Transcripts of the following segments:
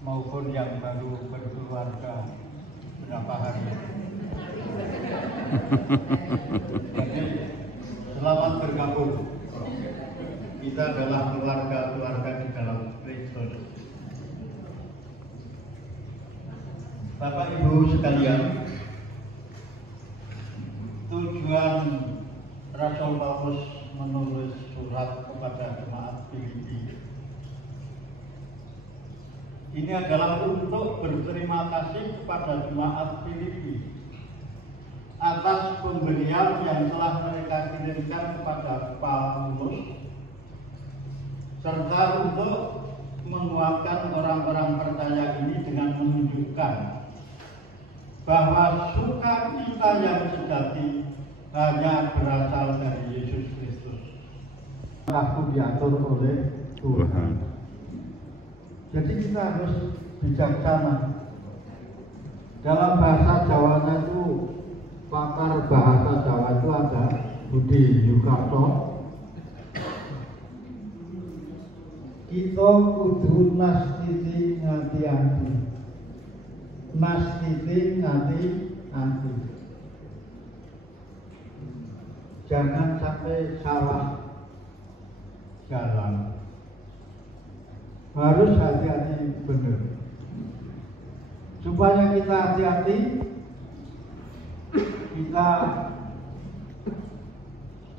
maupun yang baru berkeluarga berapa hari. Jadi selamat bergabung. Kita adalah keluarga-keluarga di dalam Kristus. Bapak Ibu sekalian, tujuan Rasul Paulus menulis surat kepada jemaat Filipi ini adalah untuk berterima kasih kepada jemaat Filipi atas pemberian yang telah mereka kirimkan kepada Paulus, serta untuk menguatkan orang-orang percaya ini dengan menunjukkan bahwa sukacita yang sejati hanya berasal dari Yesus Kristus. Aku diatur oleh Tuhan. Jadi kita harus bijaksana. Dalam bahasa Jawanya itu, pakar bahasa Jawa itu ada Budi Yukarto. Kita kudu nastiti ngati-ati. Nastiti ngati-ati. Jangan sampai salah jalan. Harus hati-hati benar. Supaya kita hati-hati, kita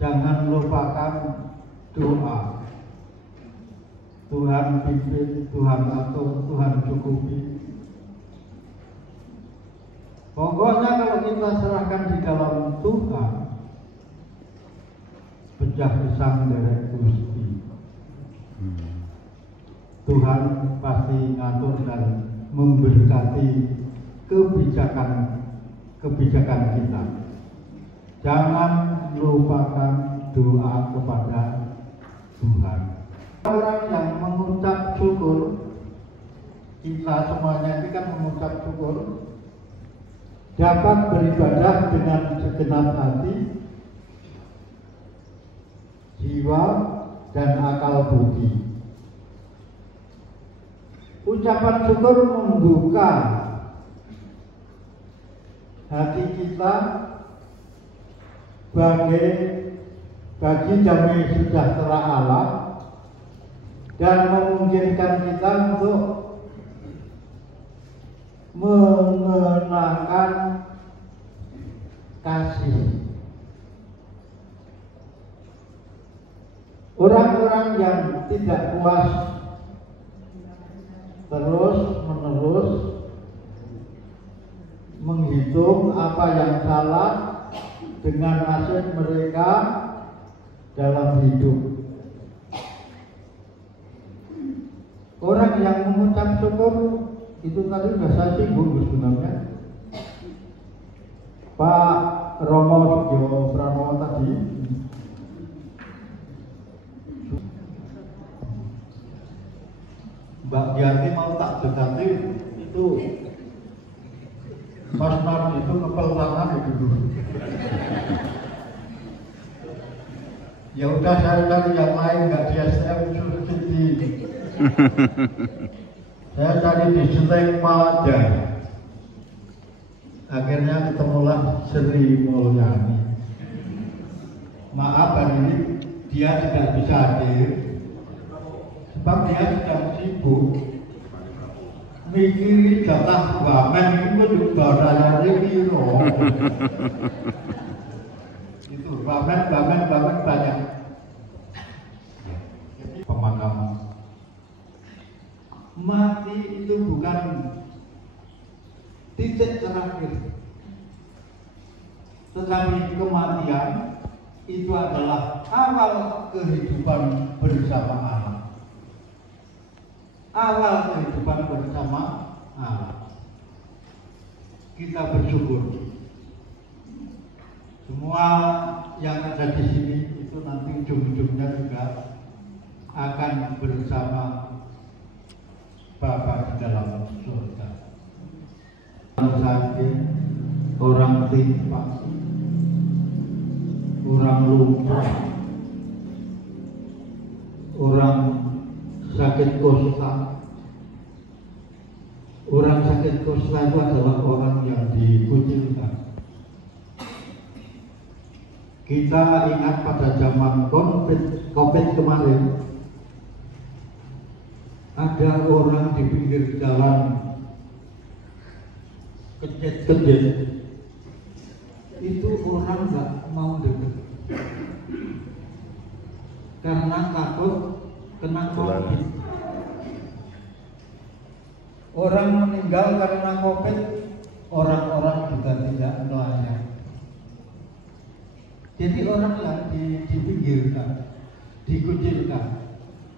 jangan lupakan doa. Tuhan pimpin, Tuhan atur, Tuhan cukupi. Pokoknya kalau kita serahkan di dalam Tuhan, pecah pisang dari Gusti. Tuhan pasti ngatur dan memberkati kebijakan kita. Jangan lupakan doa kepada Tuhan. Orang yang mengucap syukur, kita semuanya ini kan mengucap syukur, dapat beribadah dengan segenap hati, jiwa, dan akal budi. Ucapan syukur membuka hati kita bagi damai sejahtera Allah dan memungkinkan kita untuk mengenalkan kasih. Orang-orang yang tidak puas terus-menerus menghitung apa yang salah dengan nasib mereka dalam hidup. Orang yang mengucap syukur itu tadi sudah saya singgung sebenarnya. Pak Romo Sugio Pranowo tadi Mbak Giati mau tak dekati itu Mas Nar itu ngepel tangan itu dulu. Ya udah saya cari yang lain, nggak di SM Surfiti. Saya cari di Jeleng Maja. Akhirnya ketemulah Sri Mulyani. Maaf hari ini dia tidak bisa hadir. Sebab dia sedang sibuk mikiri jatah wamen itu juga rayanya kiro. Itu wamen banyak. Jadi pemakaman mati itu bukan titik terakhir, tetapi kematian itu adalah awal kehidupan bersama Allah. Awal kehidupan bersama Allah. Kita bersyukur. Semua yang ada di sini itu nanti ujung-ujungnya juga akan bersama Bapa di dalam surga. Orang sakit, orang timpang, orang lumpuh, orang sakit kusta, Orang sakit kusta itu adalah orang yang dikucilkan. Kita ingat pada zaman COVID kemarin, ada orang di pinggir jalan kejit-kejit, itu orang nggak mau deket karena takut kena COVID. Orang meninggal karena COVID, orang-orang juga tidak melayani. Jadi orang yang dipinggirkan, dikucilkan.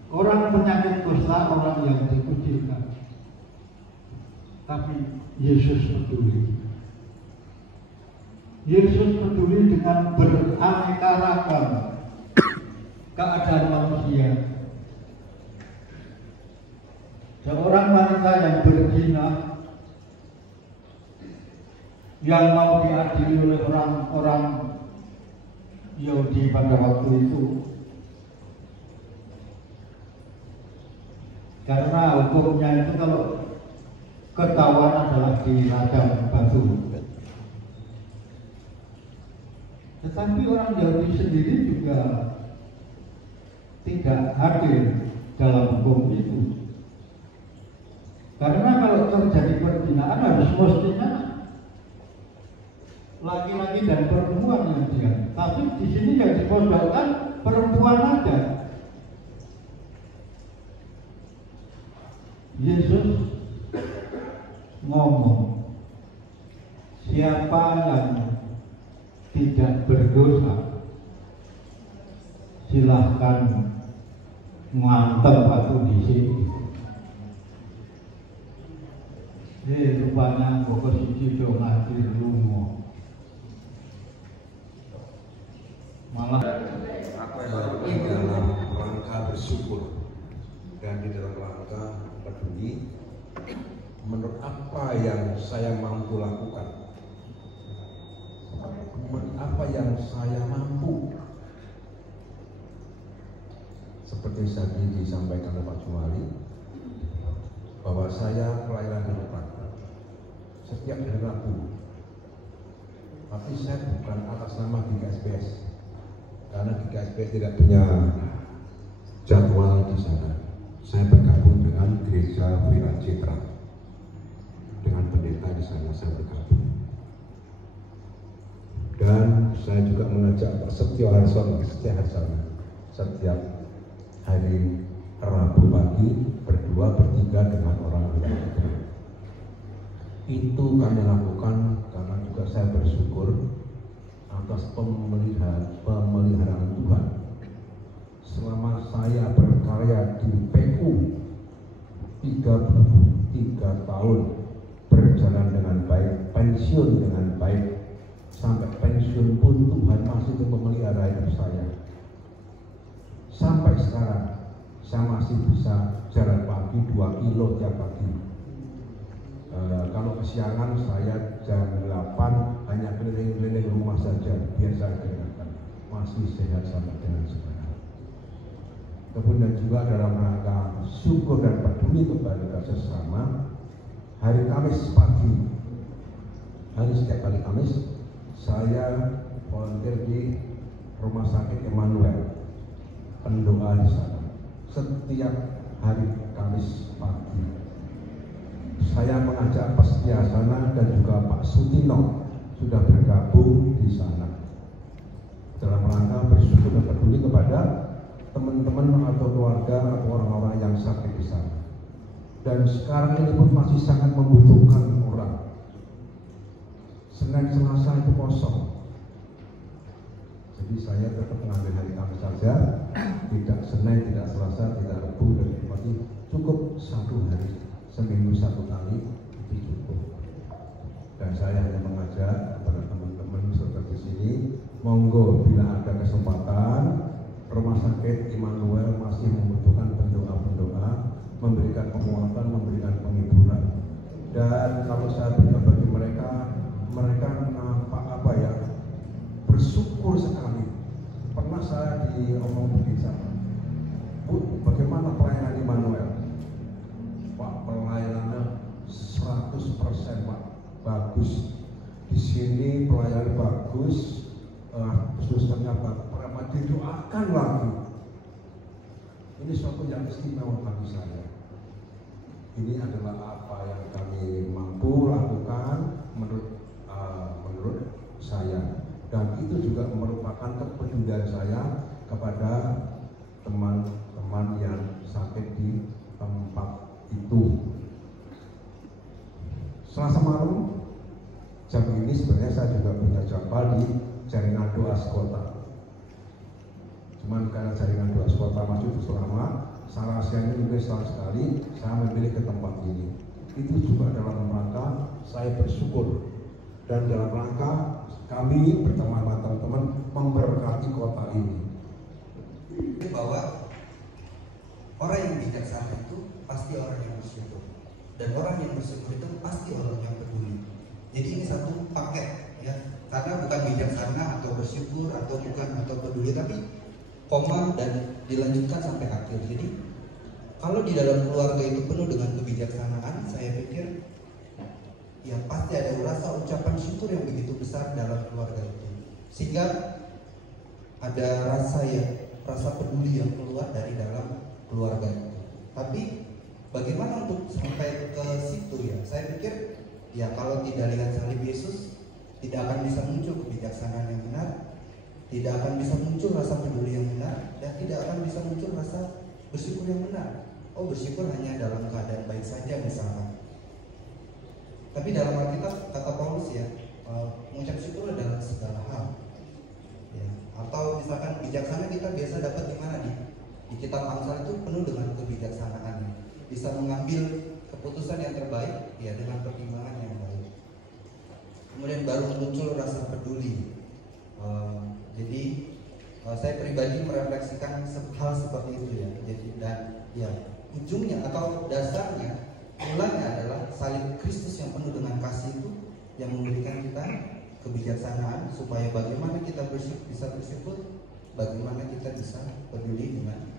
Orang penyakit kusta, orang yang dikucilkan. Tapi Yesus peduli. Yesus peduli dengan beraneka ragam keadaan manusia. Seorang wanita yang berzina, yang mau diadili oleh orang-orang Yahudi pada waktu itu, karena hukumnya itu kalau ketahuan adalah dirajam batu. Tetapi orang Yahudi sendiri juga tidak hadir dalam hukum itu. Karena kalau terjadi perzinahan harus mestinya laki-laki dan perempuan yang dia. Tapi di sini yang dipojokkan perempuan aja. Yesus ngomong, siapa yang tidak berdosa silahkan ngantem batu di sini. Rupanya kok siji do ngaji lunga. Malah dalam rangka bersyukur dan di dalam rangka peduli, menurut apa yang saya mampu lakukan, apa yang saya mampu, seperti tadi disampaikan oleh Pak Jumali, bahwa saya pelayanan di depan setiap hari Rabu, tapi saya bukan atas nama GKSPS, karena GKSPS tidak punya jadwal di sana. Saya bergabung dengan Gereja Wiracitra, dengan pendeta di sana saya bergabung. Dan saya juga mengajak Pak Setio Harsono setiap hari Rabu pagi berdua bertiga dengan orang Wiracitra. Itu kami lakukan karena juga saya bersyukur atas pemeliharaan Tuhan. Selama saya berkarya di PU 33 tahun, berjalan dengan baik, pensiun dengan baik, sampai pensiun pun Tuhan masih memelihara hidup saya. Sampai sekarang saya masih bisa jalan pagi 2 kilo tiap pagi. Kalau kesiangan saya jam 8 hanya keliling-keliling rumah saja, biar saya kerjakan. Masih sehat sampai dengan sekarang. Kemudian juga dalam rangka syukur dan peduli kepada sesama, hari Kamis pagi, setiap hari Kamis, saya volunteer di Rumah Sakit Emmanuel, pendoa di sana. Setiap hari Kamis pagi, saya mengajak Pak Setiasana dan juga Pak Sutino sudah bergabung di sana dalam rangka bersyukur dan peduli kepada teman-teman atau keluarga atau orang-orang yang sakit di sana. Dan sekarang ini pun masih sangat membutuhkan orang. Senin Selasa itu kosong. Jadi saya tetap mengambil hari Kamis saja, tidak Senin, tidak Selasa, tidak Rabu, dan masih cukup 1 hari, seminggu 1 kali itu cukup. Dan saya hanya mengajak kepada teman-teman seperti sini, monggo bila ada kesempatan, Rumah Sakit Immanuel masih membutuhkan pendoa-pendoa, memberikan penguatan, memberikan penghiburan. Dan kalau saya berikan bagi mereka bersyukur sekali. Pernah saya diomong begini sama, Bu, bagaimana pelayanan Immanuel? Pak, pelayanannya bagus. Di sini pelayanan bagus, susternya bagus, pernah didoakan lagi. Ini suatu yang istimewa bagi saya. Ini adalah apa yang kami mampu lakukan menurut saya, dan itu juga merupakan kepedulian saya kepada teman-teman yang sakit di tempat itu. Selasa malam jam ini sebenarnya saya juga punya jadwal di jaringan doa sekota. Cuman karena jaringan doa sekota masih terus lama, saya rasanya juga sekali saya memilih ke tempat ini. Itu juga dalam rangka saya bersyukur, dan dalam rangka kami bersama teman-teman memberkati kota ini. Bahwa orang yang bijaksana itu pasti orang yang bersyukur, dan orang yang bersyukur itu pasti orang yang peduli. Jadi ini satu paket, ya. Karena bukan bijaksana atau bersyukur atau bukan atau peduli, tapi koma dan dilanjutkan sampai akhir. Jadi kalau di dalam keluarga itu penuh dengan kebijaksanaan, saya pikir ya pasti ada rasa ucapan syukur yang begitu besar dalam keluarga itu, sehingga ada rasa peduli yang keluar dari dalam keluarga itu. Tapi bagaimana untuk sampai ke situ, ya? Saya pikir ya kalau tidak lihat salib Yesus, tidak akan bisa muncul kebijaksanaan yang benar, tidak akan bisa muncul rasa peduli yang benar, dan tidak akan bisa muncul rasa bersyukur yang benar. Oh, bersyukur hanya dalam keadaan baik saja misalkan. Tapi dalam Alkitab kata Paulus, ya, mengucap syukur dalam segala hal. Ya. Atau misalkan bijaksana kita biasa dapat di mana, di kitab Amsal itu penuh dengan kebijaksanaan. Bisa mengambil keputusan yang terbaik, ya, dengan pertimbangan yang baik. Kemudian baru muncul rasa peduli. Jadi saya pribadi merefleksikan hal seperti itu, ya. Jadi dan ya ujungnya atau dasarnya, mulanya adalah salib Kristus yang penuh dengan kasih itu yang memberikan kita kebijaksanaan supaya bagaimana kita bisa bersyukur, bagaimana kita bisa peduli dengan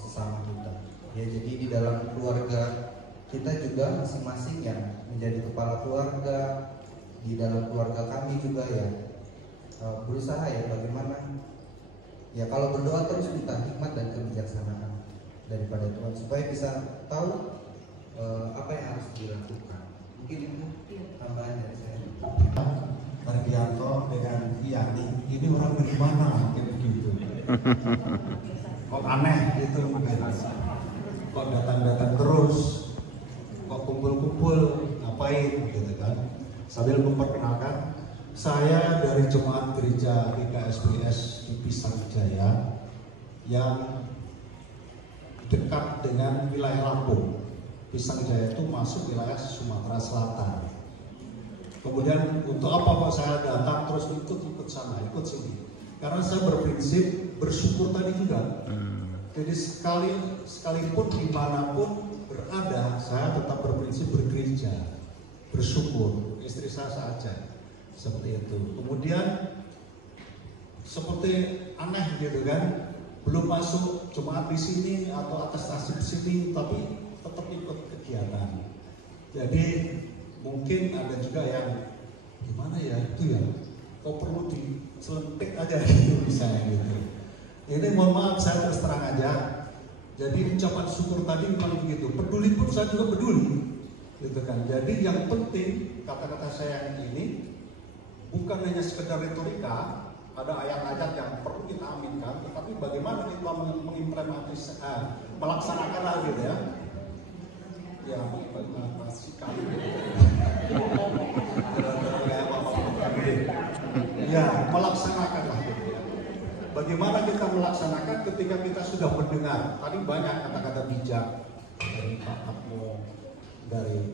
sesama kita. Ya, jadi di dalam keluarga kita juga masing-masing yang menjadi kepala keluarga, di dalam keluarga kami juga ya berusaha ya bagaimana ya kalau berdoa terus minta hikmat dan kebijaksanaan daripada Tuhan supaya bisa tahu apa yang harus dilakukan. Mungkin itu tambahan dari saya. Margianto dengan Yani, ini orang dari mana mungkin begitu? Kok aneh gitu mungkin? Kok datang-datang terus? Kok kumpul-kumpul? Ngapain gitu kan? Sambil memperkenalkan, saya dari Jemaat Gereja PKSBS di Pisang Jaya yang dekat dengan wilayah Lampung. Pisang Jaya itu masuk wilayah Sumatera Selatan. Kemudian untuk apa kok saya datang terus ikut sana, ikut sini? Karena saya berprinsip bersyukur tadi juga. Jadi sekalipun dimanapun berada, saya tetap berprinsip bergereja, bersyukur. Istri saya saja seperti itu. Kemudian seperti aneh gitu kan, belum masuk jemaat di sini atau atestasi di sini, tapi tetap ikut kegiatan. Jadi mungkin ada juga yang gimana ya itu ya, kok perlu diselentik aja gitu misalnya gitu. Ini mohon maaf saya terus terang aja. Jadi ucapan syukur tadi memang begitu. Peduli pun saya juga peduli, gitu kan. Jadi yang penting kata-kata saya ini bukan hanya sekedar retorika. Ada ayat-ayat yang perlu kita aminkan, tetapi bagaimana kita mengimplementasikan, melaksanakan hal gitu ya. Ya, mengimplementasikan. Ya, melaksanakanlah gitu ya. Bagaimana kita melaksanakan ketika kita sudah mendengar? Tadi banyak kata-kata bijak dari Pak Akmo, dari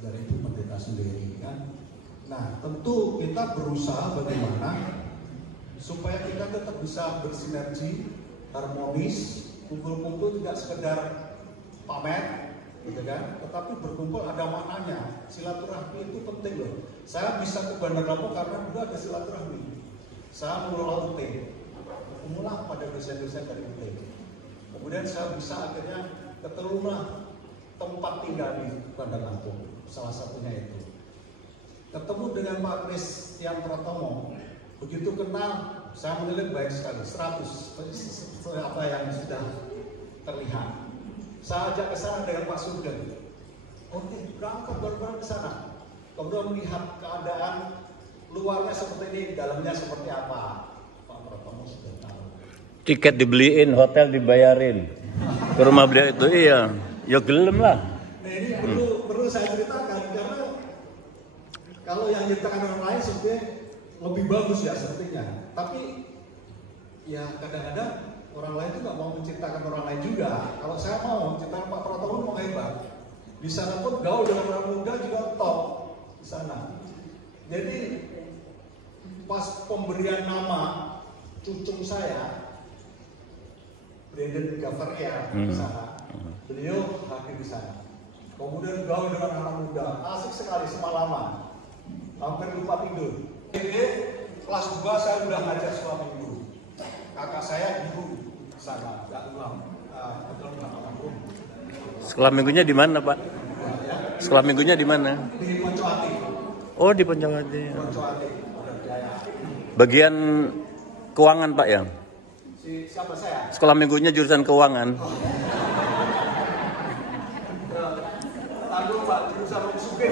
Ibu Pendeta sendiri kan. Nah, tentu kita berusaha bagaimana supaya kita tetap bisa bersinergi, harmonis, kumpul-kumpul tidak sekedar pamer, gitu kan? Tetapi berkumpul ada maknanya. Silaturahmi itu penting loh. Saya bisa ke Bandar Lampung karena juga ada silaturahmi. Saya mengelola UT, pada dosen-dosen dari UT. Kemudian saya bisa akhirnya ketemu tempat tinggal di Bandar Lampung, salah satunya itu. Ketemu dengan Pak Christian Pratomo, begitu kenal, saya menilai baik sekali, 100 apa yang sudah terlihat. Saya ajak ke sana dengan Pak Sugeng. Oke, berangkat bareng-bareng ke sana. Kemudian melihat keadaan luarnya seperti ini, dalamnya seperti apa. Pak Pratomo sudah tahu. Tiket dibeliin, hotel dibayarin. Ke rumah beliau itu, iya. Ya gelem lah. Nah ini perlu saya ceritakan, karena kalau yang ceritakan orang lain sebenarnya lebih bagus ya sepertinya. Tapi ya kadang-kadang orang lain juga mau menceritakan orang lain juga. Kalau saya mau menceritakan Pak Pratomo mau hebat. Di sana pun gaul dengan orang muda juga top di sana. Jadi pas pemberian nama cucu saya, Brandon Gavaria di sana, beliau hadir di sana. Kemudian gaul dengan anak muda, asik sekali semalaman, hampir lupa tidur. Jadi kelas 2 saya udah ngajar suami guru, kakak saya guru di sana, nggak ulang, betul almarhum. Sekolah minggunya di mana, Pak? Sekolah minggunya di mana? Di Poncowati. Oh, di Poncowati. Poncowati. Bagian keuangan, Pak ya? Siapa saya? Sekolah minggunya jurusan keuangan. Tanggung Pak, jurusan Suge.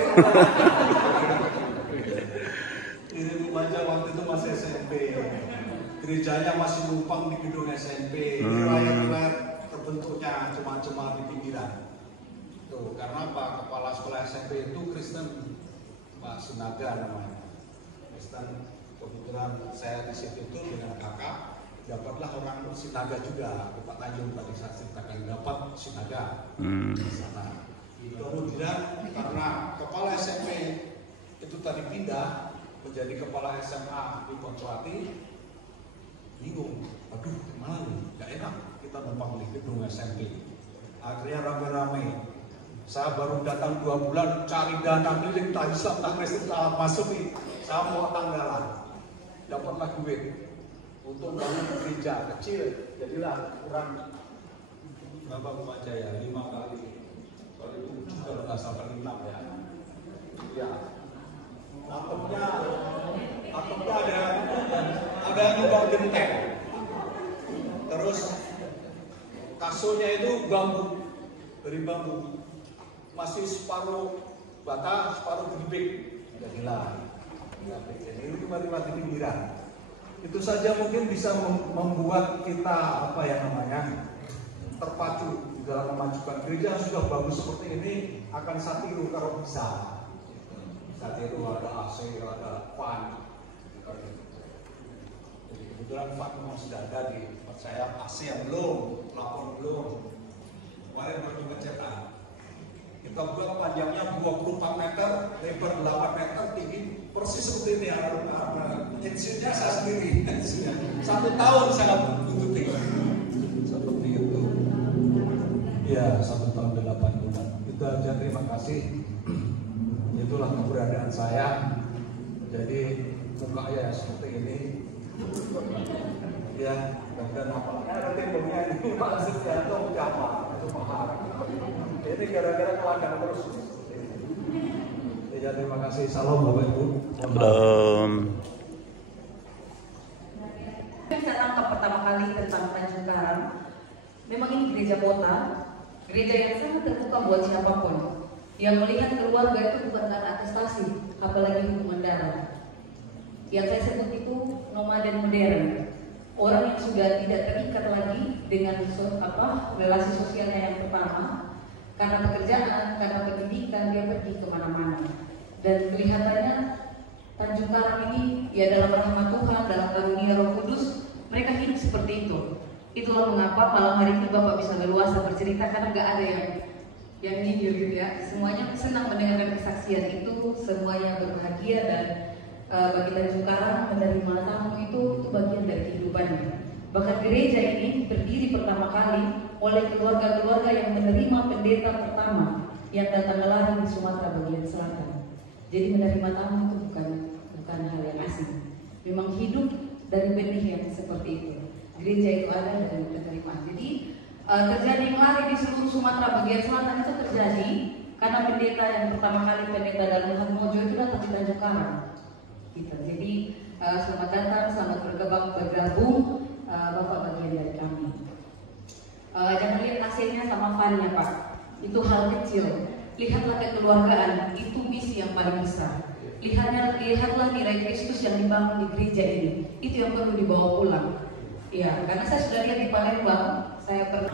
Ini Lumajang waktu itu masih SMP. Gerejanya masih numpang di gedung SMP. Wilayah-wilayah terbentuknya cuma di pinggiran. Tuh, karena Pak Kepala Sekolah SMP itu Kristen, Pak Sinaga namanya. Kristen, kebetulan saya di situ itu dengan kakak, dapatlah orang Sinaga juga, Pak Tanjung tadi saya ceritakan, dapat Sinaga di sana. Kemudian karena kepala SMP itu tadi pindah menjadi kepala SMA di Poncowati, bingung, aduh gimana nih, gak enak kita numpang di gedung SMP. Akhirnya rame-rame, saya baru datang 2 bulan cari dana milik tak Islam tak Kristen tak masuk nih, saya mau tanggalan, dapatlah duit untuk bangun gereja kecil, jadilah kurang Bapak Bapak Jaya 5 kali 7 kalau nggak sampai 6 ya. Ya, atapnya ada nyumbang genteng, terus kasurnya itu bambu, dari bambu, masih separuh bata, separuh gedibik, jadilah. Jadi itu cuma di pinggiran. Itu saja mungkin bisa membuat kita apa ya namanya terpacu dalam memajukan gereja sudah bagus seperti ini, akan satiru kalau bisa. Satiru ada AC, ada fan. Jadi kebetulan fan memang sudah ada di tempat saya, AC yang belum, pelapon belum. Kemarin baru dicetak. Kita buat panjangnya 24 meter, lebar 8 meter, tinggi persis seperti ini. Insinya saya sendiri. 1 tahun saya tutupi. Seperti itu. Ya, 1 tahun 8 bulan. Itu aja, terima kasih. Itulah keberadaan saya. Jadi muka ya seperti ini. Ya, dan apalagi ada temboknya ini Pak Setianto siapa? Ini gara-gara keladang terus. Ya, terima kasih. Salam Bapak Ibu. Salam. Saya tangkap pertama kali tentang Tanjung Karang. Memang ini gereja kota, gereja yang sangat terbuka buat siapapun. Yang melihat keluarga itu bukan karena atestasi, apalagi hukuman darah. Yang saya sebut itu nomaden modern. Orang yang sudah tidak terikat lagi dengan relasi sosialnya yang pertama, karena pekerjaan, karena pendidikan, dia pergi kemana-mana. Dan kelihatannya Tanjung Karang ini ya dalam rahmat Tuhan, dalam karunia Roh Kudus, mereka hidup seperti itu. Itulah mengapa malam hari ini Bapak bisa leluasa bercerita, karena nggak ada yang nyinyir gitu ya. Semuanya senang mendengarkan kesaksian itu, semuanya berbahagia, dan bagi Tanjung Karang menerima tamu itu bagian dari kehidupannya. Bahkan gereja ini berdiri pertama kali oleh keluarga-keluarga yang menerima pendeta pertama yang datang lari di Sumatera bagian selatan. Jadi menerima tamu itu bukan hal yang asing. Memang hidup dari benih yang seperti itu. Gereja itu ada dari penerimaan. Jadi terjadi lari di seluruh Sumatera bagian selatan itu terjadi karena pendeta yang pertama kali, pendeta Daluhan Mojo itu datang di Tanjung Karang. Gitu. Jadi selamat datang, selamat bergabung Bapak bagian dari kami. Jangan lihat hasilnya sama fannya Pak, itu hal kecil. Lihatlah kekeluargaan, itu misi yang paling besar. Lihatlah nilai Kristus yang dibangun di gereja ini, itu yang perlu dibawa pulang. Ya, karena saya sudah lihat di Palembang, saya pernah.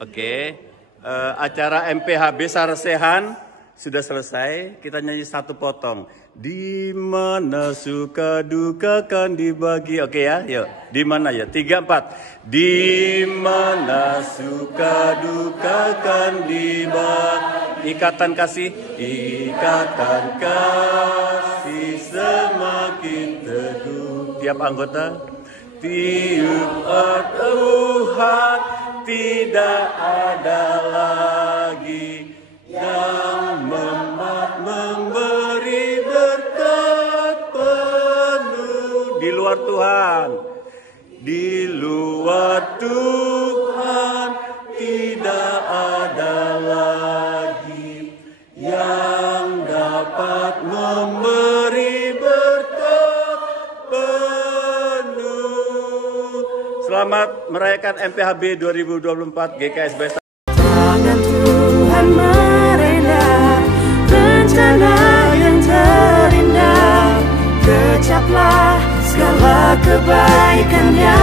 Oke, acara MPHB Sarasehan sudah selesai. Kita nyanyi satu potong. Di mana suka duka kan dibagi. Oke ya, yuk. Di mana ya? 3, 4. Di mana suka duka kan dibagi. Ikatan kasih, ikatan kasih semakin teguh. Tiap anggota, tiup Tuhan, tidak ada lagi yang memberi berkat penuh. Di luar Tuhan, di luar Tuhan tidak ada lagi yang dapat memberi berkat penuh. Selamat merayakan MPHB 2024 GKS Besa. Tangan Tuhan merendah, rencana yang terindah, kecaplah segala kebaikannya.